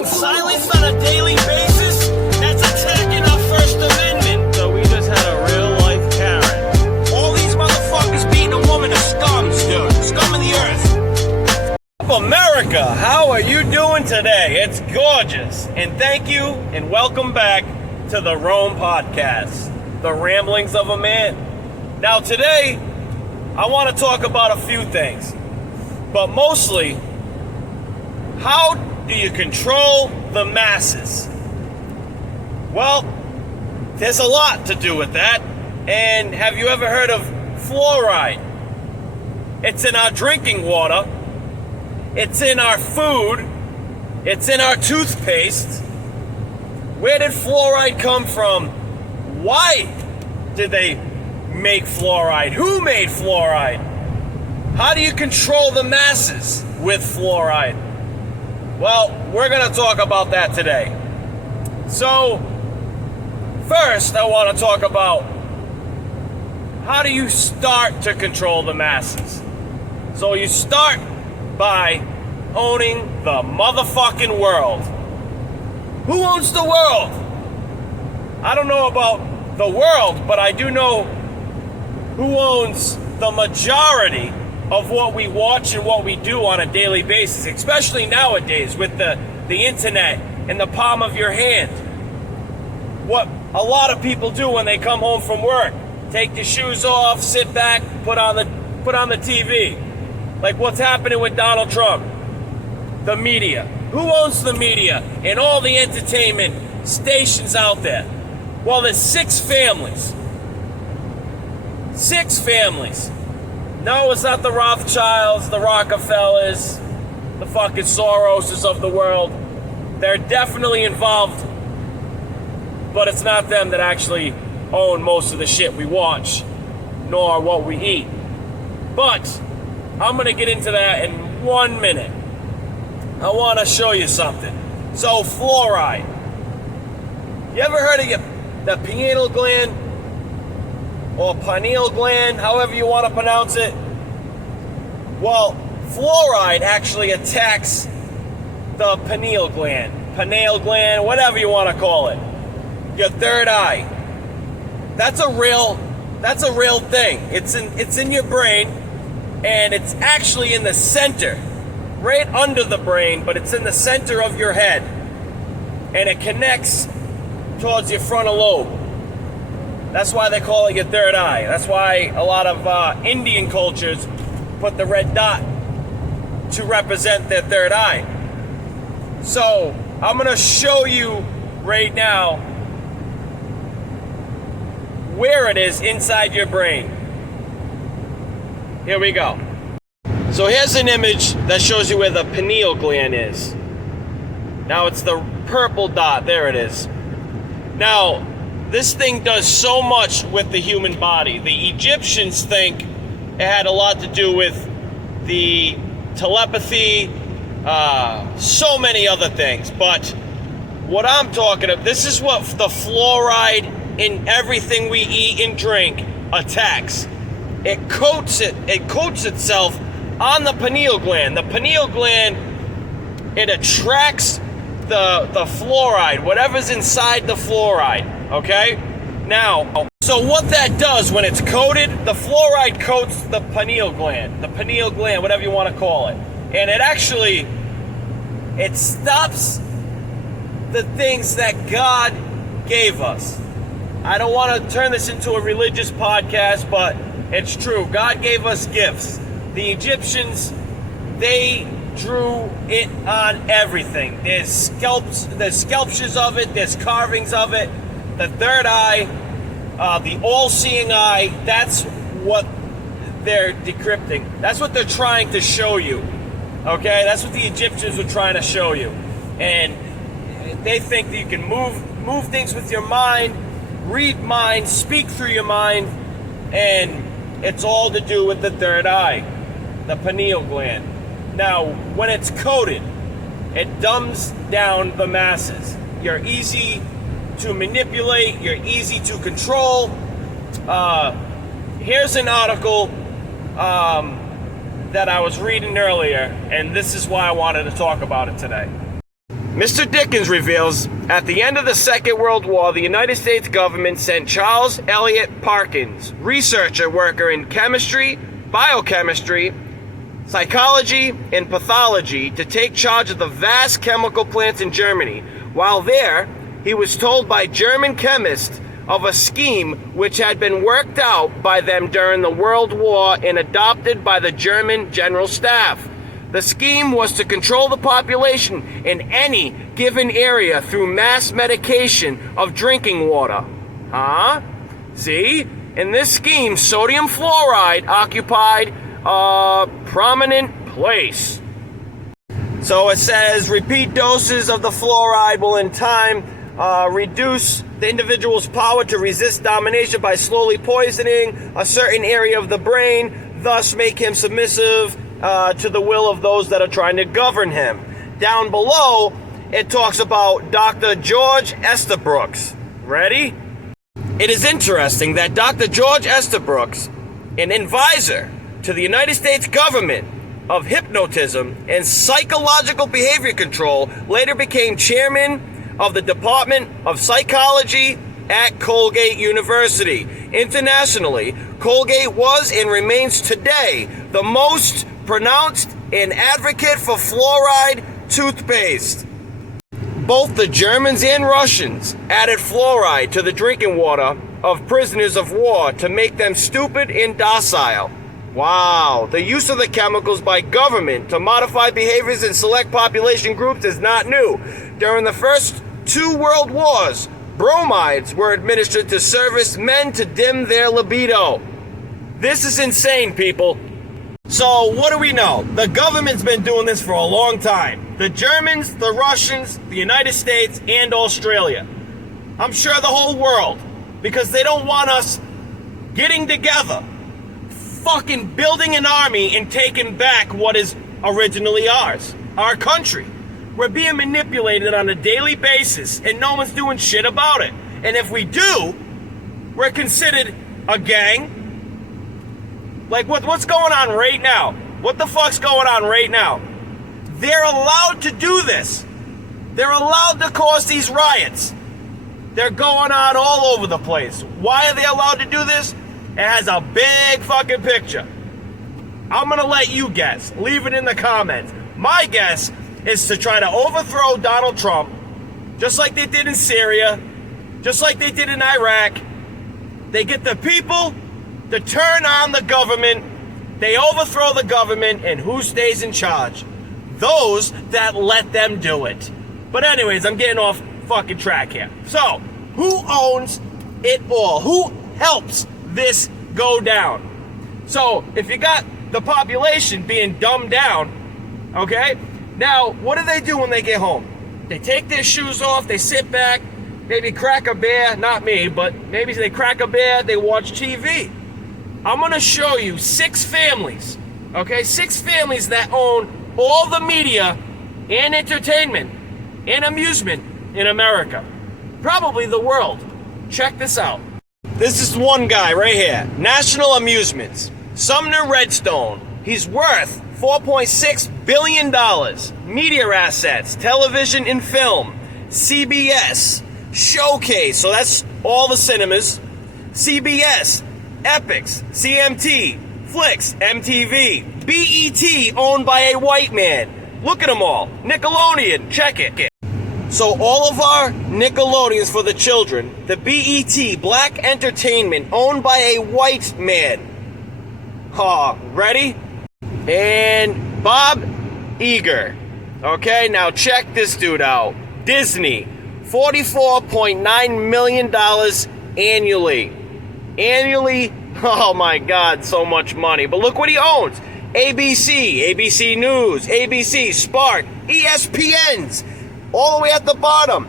being silenced on a daily basis, that's attacking our First Amendment. So we just had a real life Karen. All these motherfuckers beating a woman are scums, dude. Scum of the earth. America, how are you doing today? It's gorgeous. And thank you and welcome back to the R.O.A.M Podcast, the ramblings of a man. Now today, I want to talk about a few things, but mostly, how do you control the masses? Well, there's a lot to do with that. And have you ever heard of fluoride? It's in our drinking water. It's in our food. It's in our toothpaste. Where did fluoride come from? Why did they make fluoride? Who made fluoride? How do you control the masses with fluoride? Well, we're going to talk about that today. So, first, I want to talk about how do you start to control the masses? So you start by owning the motherfucking world. Who owns the world? I don't know about the world, but I do know who owns the majority of what we watch and what we do on a daily basis, especially nowadays with the internet in the palm of your hand. What a lot of people do when they come home from work, take their shoes off, sit back, put on the TV. Like what's happening with Donald Trump. The media. Who owns the media and all the entertainment stations out there? Well, there's six families. Six families. No, it's not the Rothschilds, the Rockefellers, the fucking Soroses of the world. They're definitely involved, but it's not them that actually own most of the shit we watch, nor what we eat. But I'm going to get into that in 1 minute. I want to show you something. So, fluoride. You ever heard of the pineal gland? Or pineal gland, however you want to pronounce it? Well, fluoride actually attacks the pineal gland, whatever you want to call it. Your third eye. That's a real thing. It's in your brain, and it's actually in the center, right under the brain, but it's in the center of your head, and it connects towards your frontal lobe. That's why they call it your third eye. That's why a lot of Indian cultures put the red dot to represent their third eye. So I'm going to show you right now where it is inside your brain. Here we go. So here's an image that shows you where the pineal gland is. Now it's the purple dot. There it is. Now, this thing does so much with the human body. The Egyptians think it had a lot to do with the telepathy, so many other things. But what I'm talking about, this is what the fluoride in everything we eat and drink attacks. It coats itself on the pineal gland. The pineal gland, it attracts the fluoride, whatever's inside the fluoride. Okay? Now, so what that does when it's coated, the fluoride coats the pineal gland, whatever you want to call it. And it stops the things that God gave us. I don't want to turn this into a religious podcast, but it's true. God gave us gifts. The Egyptians, they drew it on everything. There's sculptures of it, there's carvings of it. The third eye, the all-seeing eye, that's what they're decrypting. That's what they're trying to show you. Okay? That's what the Egyptians were trying to show you. And they think that you can move things with your mind, read minds, speak through your mind, and it's all to do with the third eye, the pineal gland. Now, when it's coated, it dumbs down the masses. You're easy to manipulate, you're easy to control. Here's an article that I was reading earlier, and this is why I wanted to talk about it today. Mr. Dickens reveals, at the end of the Second World War, the United States government sent Charles Eliot Parkins, researcher worker in chemistry, biochemistry, psychology, and pathology, to take charge of the vast chemical plants in Germany. While there, he was told by German chemists of a scheme which had been worked out by them during the World War and adopted by the German General Staff. The scheme was to control the population in any given area through mass medication of drinking water. Huh? See? In this scheme, sodium fluoride occupied a prominent place. So it says repeat doses of the fluoride will in time reduce the individual's power to resist domination by slowly poisoning a certain area of the brain, thus make him submissive to the will of those that are trying to govern him. Down below, it talks about Dr. George Estabrooks. Ready? It is interesting that Dr. George Estabrooks, an advisor to the United States government of hypnotism and psychological behavior control, later became chairman of the Department of Psychology at Colgate University. Internationally, Colgate was and remains today the most pronounced and advocate for fluoride toothpaste. Both the Germans and Russians added fluoride to the drinking water of prisoners of war to make them stupid and docile. Wow, the use of the chemicals by government to modify behaviors in select population groups is not new. During the first 2 world wars, bromides were administered to service men to dim their libido. This is insane, people. So what do we know? The government's been doing this for a long time. The Germans, the Russians, the United States, and Australia. I'm sure the whole world. Because they don't want us getting together, fucking building an army and taking back what is originally ours. Our country. We're being manipulated on a daily basis and no one's doing shit about it. And if we do, we're considered a gang. Like, what's going on right now? What the fuck's going on right now? They're allowed to do this. They're allowed to cause these riots. They're going on all over the place. Why are they allowed to do this? It has a big fucking picture. I'm gonna let you guess. Leave it in the comments. My guess is to try to overthrow Donald Trump, just like they did in Syria, just like they did in Iraq. They get the people to turn on the government, they overthrow the government, and who stays in charge? Those that let them do it. But anyways, I'm getting off fucking track here. So, who owns it all? Who helps this go down? So, if you got the population being dumbed down, okay? Now, what do they do when they get home? They take their shoes off, they sit back, maybe crack a beer, not me, but maybe they crack a beer, they watch TV. I'm going to show you 6 families, okay? 6 families that own all the media and entertainment and amusement in America. Probably the world. Check this out. This is one guy right here. National Amusements. Sumner Redstone. He's worth $4.6 billion. Media assets, television and film. CBS. Showcase. So that's all the cinemas. CBS. Epix, CMT, Flix, MTV, BET, owned by a white man. Look at them all. Nickelodeon, check it. So all of our Nickelodeons for the children, the BET, Black Entertainment, owned by a white man. Ready? And Bob Iger. Okay, now check this dude out. Disney, $44.9 million annually. Oh my God, so much money. But look what he owns. ABC, ABC News, ABC, Spark, ESPN's, all the way at the bottom.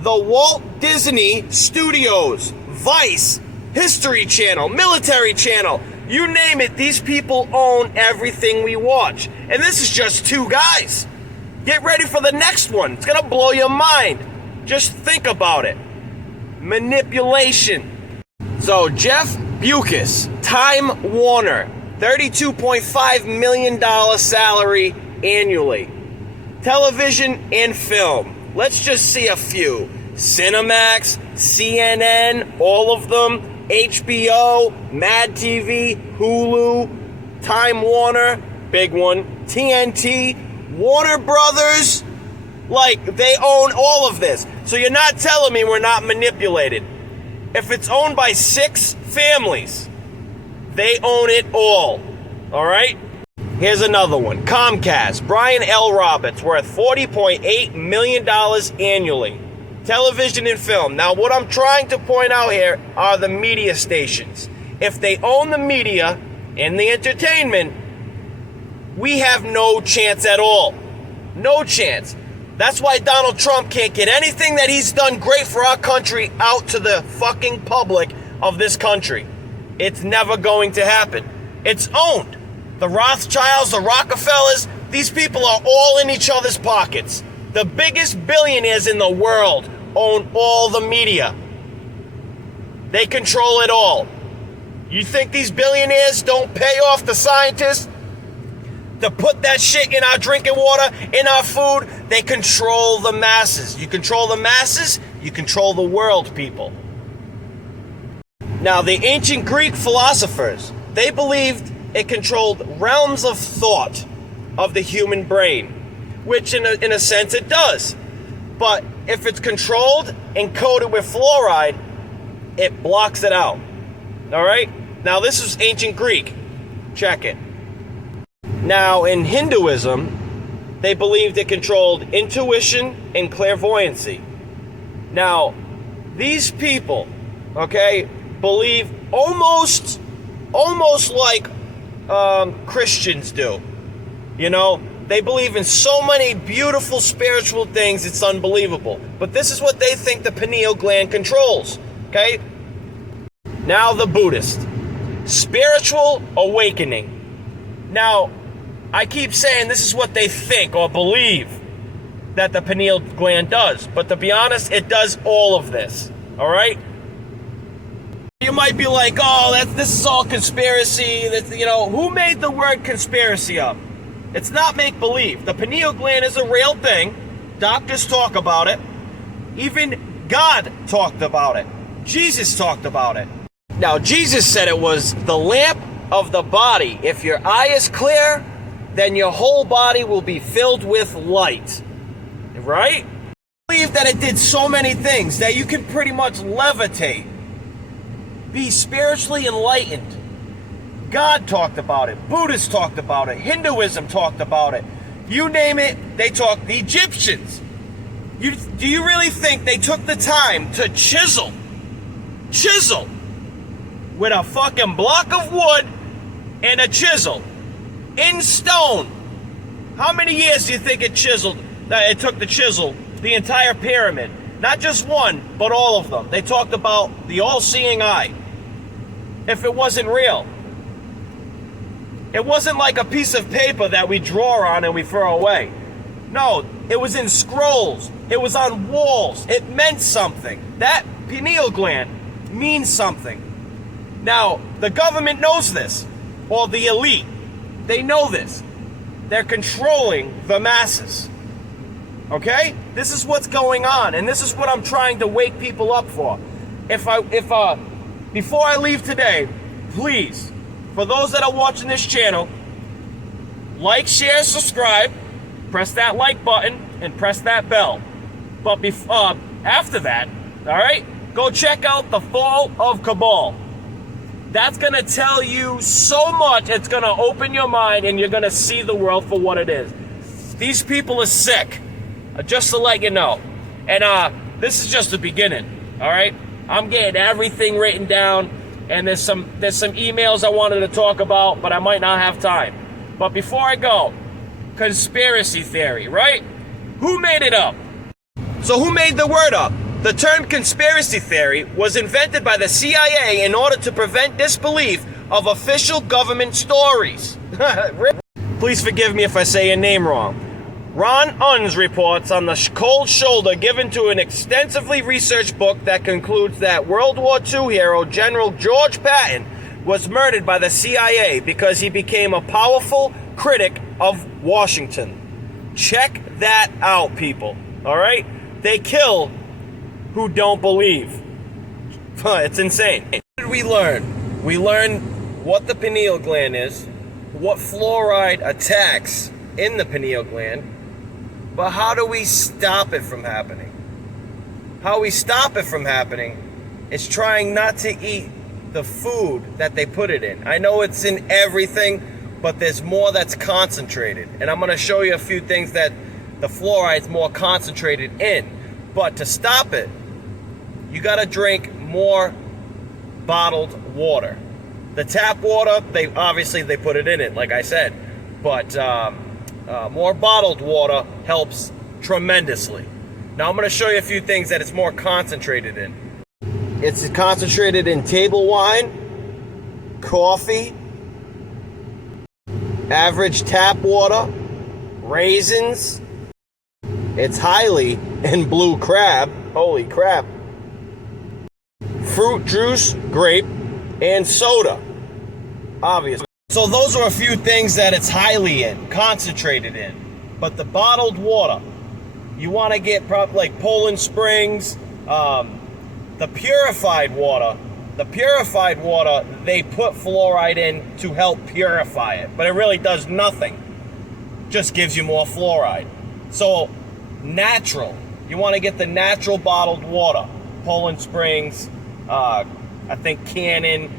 The Walt Disney Studios, Vice, History Channel, Military Channel, you name it, these people own everything we watch. And this is just 2 guys. Get ready for the next one. It's gonna blow your mind. Just think about it. Manipulation. So Jeff Bewkes, Time Warner, $32.5 million salary annually. Television and film. let's just see a few. Cinemax, CNN, all of them, HBO, Mad TV, Hulu, Time Warner, big one, TNT, Warner Brothers. Like, they own all of this. So you're not telling me we're not manipulated. If it's owned by 6 families, they own it all. All right? Here's another one. Comcast. Brian L. Roberts, worth $40.8 million annually. Television and film. Now, what I'm trying to point out here are the media stations. If they own the media and the entertainment, we have no chance at all. No chance. That's why Donald Trump can't get anything that he's done great for our country out to the fucking public of this country. It's never going to happen. It's owned. The Rothschilds, the Rockefellers, these people are all in each other's pockets. The biggest billionaires in the world own all the media. They control it all. You think these billionaires don't pay off the scientists to put that shit in our drinking water, in our food? They control the masses. You control the masses, you control the world, people. Now, the ancient Greek philosophers, they believed it controlled realms of thought of the human brain, which in a sense it does. But if it's controlled and coated with fluoride, it blocks it out. All right? Now, this is ancient Greek. Check it. Now, in Hinduism, they believed it controlled intuition and clairvoyancy. Now, these people, okay, believe almost like Christians do. You know, they believe in so many beautiful spiritual things, it's unbelievable. But this is what they think the pineal gland controls, okay? Now, the Buddhist. Spiritual awakening. Now, I keep saying this is what they think or believe that the pineal gland does. But to be honest, it does all of this, all right? You might be like, oh, this is all conspiracy. You know, who made the word conspiracy up? It's not make-believe. The pineal gland is a real thing. Doctors talk about it. Even God talked about it. Jesus talked about it. Now, Jesus said it was the lamp of the body. If your eye is clear, then your whole body will be filled with light. Right? I believe that it did so many things that you can pretty much levitate. Be spiritually enlightened. God talked about it. Buddhists talked about it. Hinduism talked about it. You name it, they talked. The Egyptians. Do you really think they took the time to chisel with a fucking block of wood and a chisel in stone? How many years do you think it took to chisel the entire pyramid? Not just one, but all of them. They talked about the all-seeing eye. If it wasn't real. It wasn't like a piece of paper that we draw on and we throw away. No, it was in scrolls. It was on walls. It meant something. That pineal gland means something. Now, the government knows this, or the elite. They know this. They're controlling the masses. Okay? This is what's going on, and this is what I'm trying to wake people up for. Before I leave today, please, for those that are watching this channel, like, share, subscribe, press that like button, and press that bell. But after that, all right, go check out The Fall of Cabal. That's going to tell you so much. It's going to open your mind, and you're going to see the world for what it is. These people are sick, just to let you know. And this is just the beginning, all right? I'm getting everything written down, and there's some emails I wanted to talk about, but I might not have time. But before I go, conspiracy theory, right? Who made it up? So who made the word up? The term conspiracy theory was invented by the CIA in order to prevent disbelief of official government stories. Please forgive me if I say your name wrong. Ron Unz reports on the cold shoulder given to an extensively researched book that concludes that World War II hero General George Patton was murdered by the CIA because he became a powerful critic of Washington. Check that out, people. All right? they kill who don't believe. It's insane. What did we learn? We learned what the pineal gland is, what fluoride attacks in the pineal gland, but how do we stop it from happening? How we stop it from happening is trying not to eat the food that they put it in. I know it's in everything, but there's more that's concentrated. And I'm going to show you a few things that the fluoride's more concentrated in. But to stop it, you got to drink more bottled water. The tap water, they put it in it, like I said. But more bottled water helps tremendously. Now I'm going to show you a few things that it's more concentrated in. It's concentrated in table wine, coffee, average tap water, raisins. It's highly in blue crab. Holy crap. Fruit juice, grape, and soda. Obviously. So those are a few things that it's highly in, concentrated in. But the bottled water, you want to get like Poland Springs, the purified water, they put fluoride in to help purify it. But it really does nothing. Just gives you more fluoride. So, natural. You want to get the natural bottled water. Poland Springs, I think Cannon,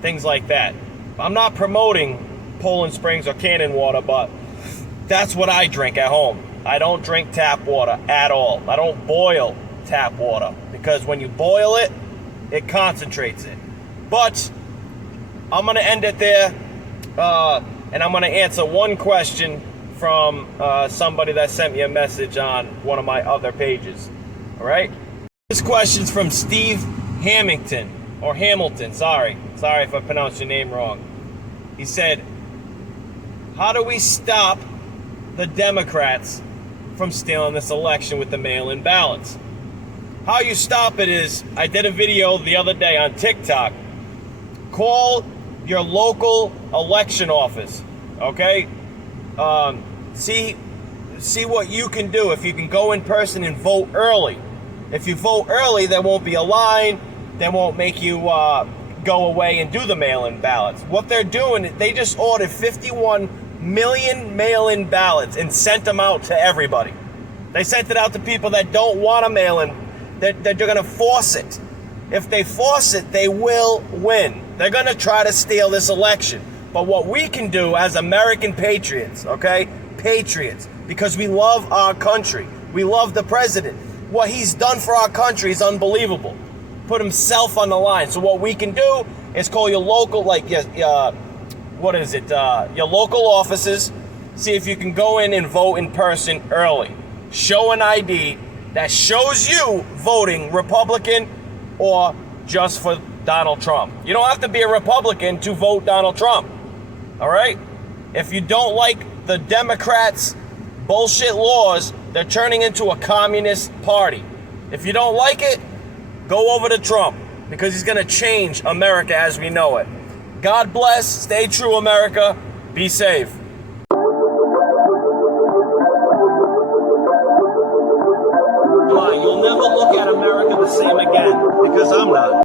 things like that. I'm not promoting Poland Springs or Cannon water, but that's what I drink at home. I don't drink tap water at all. I don't boil tap water because when you boil it, it concentrates it. But I'm going to end it there, and I'm going to answer one question from somebody that sent me a message on one of my other pages. All right? This question's from Steve Hamilton, sorry if I pronounced your name wrong. He said, how do we stop the Democrats from stealing this election with the mail-in ballots? How you stop it is, I did a video the other day on TikTok. Call your local election office, okay? See what you can do. If you can go in person and vote early. If you vote early, there won't be a line. They won't make you go away and do the mail-in ballots. What they're doing, they just ordered 51 million mail-in ballots and sent them out to everybody. They sent it out to people that don't want a mail-in. They're going to force it. If they force it, they will win. They're going to try to steal this election. But what we can do as American patriots, okay? Patriots, because we love our country. We love the president. What he's done for our country is unbelievable. Put himself on the line. So what we can do is call your local, your local offices. See if you can go in and vote in person early. Show an ID that shows you voting Republican or just for Donald Trump. You don't have to be a Republican to vote Donald Trump. All right? If you don't like the Democrats' bullshit laws, they're turning into a communist party. If you don't like it, go over to Trump because he's going to change America as we know it. God bless. Stay true, America. Be safe.